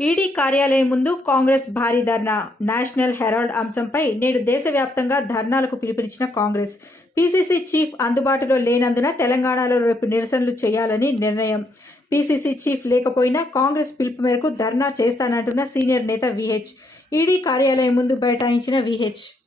ED కార్యాలయం ముందు కాంగ్రెస్ భారీ ధర్నా. నేషనల్ హెరాల్డ్ అంశంపై నేడు దేశవ్యాప్తంగా ధర్నాలకు పిలుపునిచ్చిన కాంగ్రెస్. పీసీసీ చీఫ్ అందుబాటులో లేనందున తెలంగాణలో రేపు నిరసనలు చేయాలని నిర్ణయం. పీసీసీ చీఫ్ లేకపోయినా కాంగ్రెస్ పిలుపు మేరకు ధర్నా చేస్తానంటున్న సీనియర్ నేత వీహెచ్. ఈడీ కార్యాలయం ముందు బైఠాయించిన వీహెచ్.